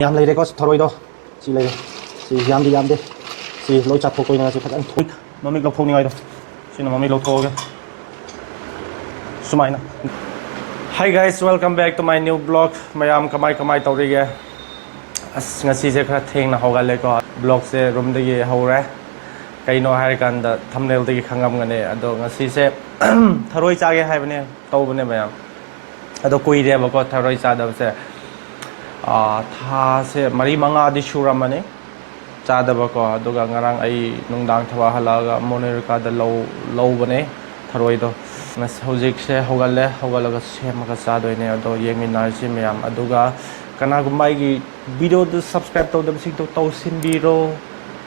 Yam lấy đây có thổi đâu, chỉ lấy chỉ yam đi, chỉ lôi chặt thôi này chỉ phải ăn thôi, mà mình lột thôi ngay đâu, chỉ là mà mình lột thôi cái, sumai na. Hi guys, welcome back to my new blog. Mayam kamai tàu đi cái, ngay si se khá thèn na hoga lấy có blog se room đi cái hậu ra, cái nó hai cái đó thumbnail đi cái khang ngam cái này, ado ngay si se thổi cha cái hai bên này tàu bên này mayam, ado kui dia bako thổi cha đâu se था से मरी मंगा दि शुरमने चादबको अदुगा ngarang ai nungdang thwa halaga monerika da lo bane tharoi do nas hojik se hogalaga semaga chadoine ado yeminnar si meyam aduga kana gumai gi video do subscribe to dam sing to sin biro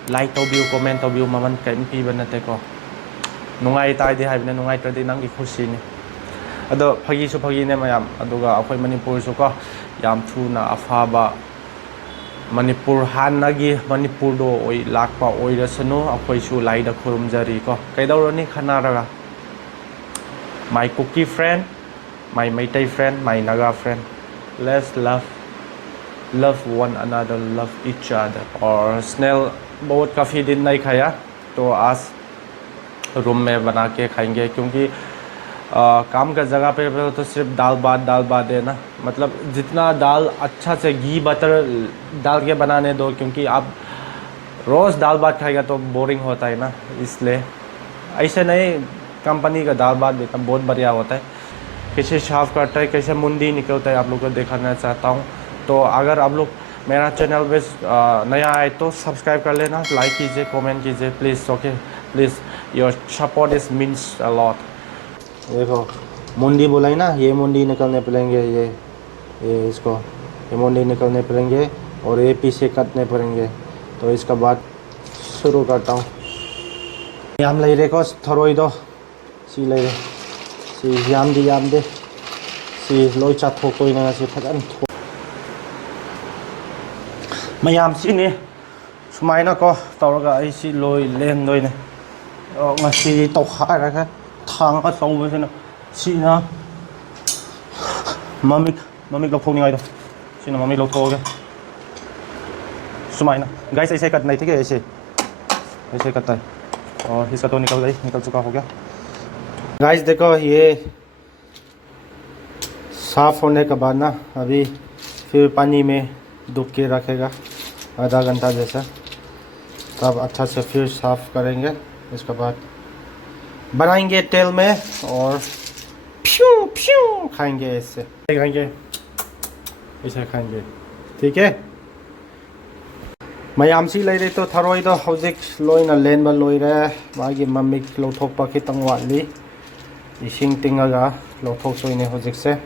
like to view comment to view maman kaim pi banate ko nungai tai di haibne nungai tradi nang gi khushi ni ado phagi su phagi ne mayam aduga akhoi manipur su ko yam thuna afaba manipur hanagi manipur do oi lakpa oi rasanu akhoi su laida khurum jari ko kaidawrani khanaraga my cookie friend my maitai friend my naga friend, let's love one another, love each other. और snail बहुत काफ़ी दिन नहीं खाया तो आज room में बना के खाएंगे क्योंकि काम का जगह पे तो सिर्फ दाल भात है ना, मतलब जितना दाल अच्छा से घी बटर डाल के बनाने दो क्योंकि आप रोज़ दाल भात खाएगा तो बोरिंग होता है ना, इसलिए ऐसे नहीं कंपनी का दाल भात देता बहुत बढ़िया होता है, कैसे साफ करता है कैसे मुंडी निकलता है आप लोग को दिखाना चाहता हूँ। तो अगर आप लोग मेरा चैनल पे नया आए तो सब्सक्राइब कर लेना, लाइक कीजिए कमेंट कीजिए please, okay please, your support is means a lot. देखो मुंडी बोला है ना, ये मुंडी निकलने पड़ेंगे, ये इसको ये मुंडी निकलने पड़ेंगे और ये पीछे काटने पड़ेंगे। तो इसका बाद शुरू करता हूँ। याम ले रे को थरोई दो सी ले रे सी याम दे सी लोई चाट थो कोई ना सी फजन थो मयाम सी ने सुमाइना को तौरगा आई सी लोई लेन दोइने ngasi tàu khai ra cái thang ở sâu với thế nào chị na mami lộc thô như vậy đâu chị nào mami lộc thô cái सुमाइना गाइस ऐसे कट नहीं ठीक है, ऐसे कटता है और इसका तो निकल चुका हो गया। गाइस देखो ये साफ होने के बाद ना अभी फिर पानी में डूब के रखेगा आधा घंटा जैसा, तब अच्छा से फिर साफ करेंगे, इसके बाद बनाएंगे तेल में और प्यू खाएंगे, ऐसे खाएंगे ऐसे खाएंगे, ठीक है। मयाम सी ले तो थरोई तो हौजिक लोइना लेन लोइरे मागी मम्मी लौथोकपा खितंग वाटली इसिंग तिंगागा लौथोकसोइने हौजिक से।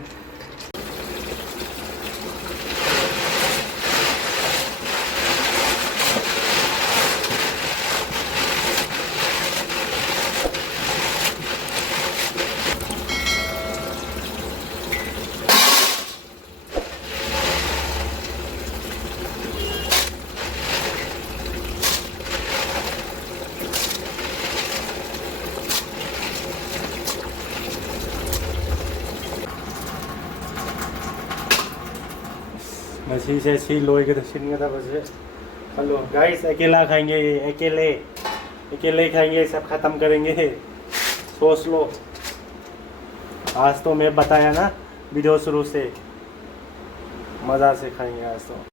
मछली से सी लोई के तो छिन गया था बस। हेलो गाइस अकेला खाएंगे, अकेले खाएंगे, सब ख़त्म करेंगे, सोच लो। आज तो मैं बताया ना वीडियो शुरू से, मज़ा से खाएंगे आज तो।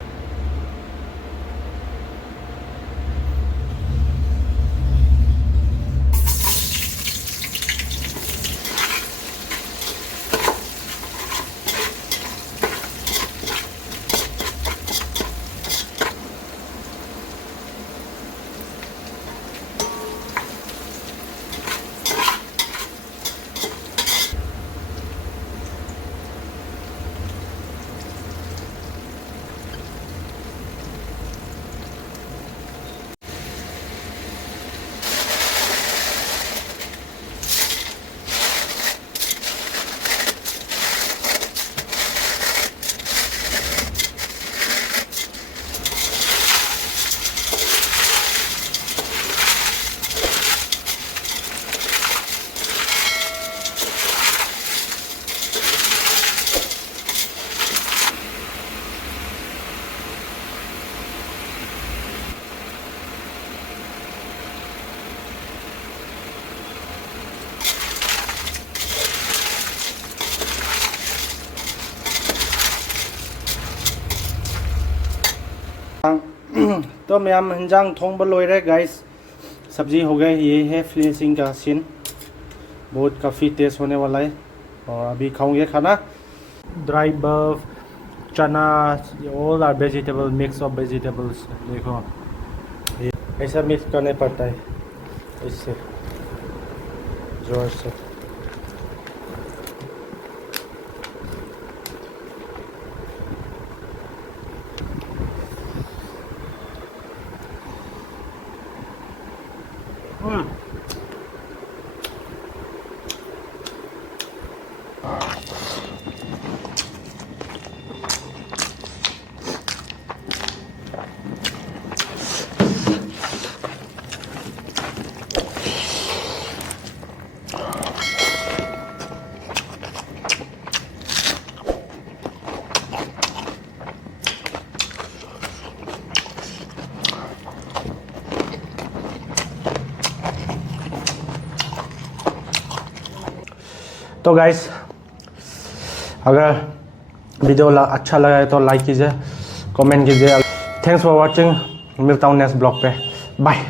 तो मैम हिंजांग थोंग लोय रहे गाइस, सब्जी हो गए। ये है फिनिशिंग का सीन, बहुत काफ़ी टेस्ट होने वाला है। और अभी खाऊंगे खाना। ड्राई बफ, चना, all or vegetable, mix of vegetables. देखो ये ऐसा मिक्स करने पड़ता है इससे जोर से। तो गाइस, अगर वीडियो अच्छा लगा है तो लाइक कीजिए, कमेंट कीजिए। Thanks for watching. मिलता हूँ नेक्स्ट ब्लॉग पे। बाय।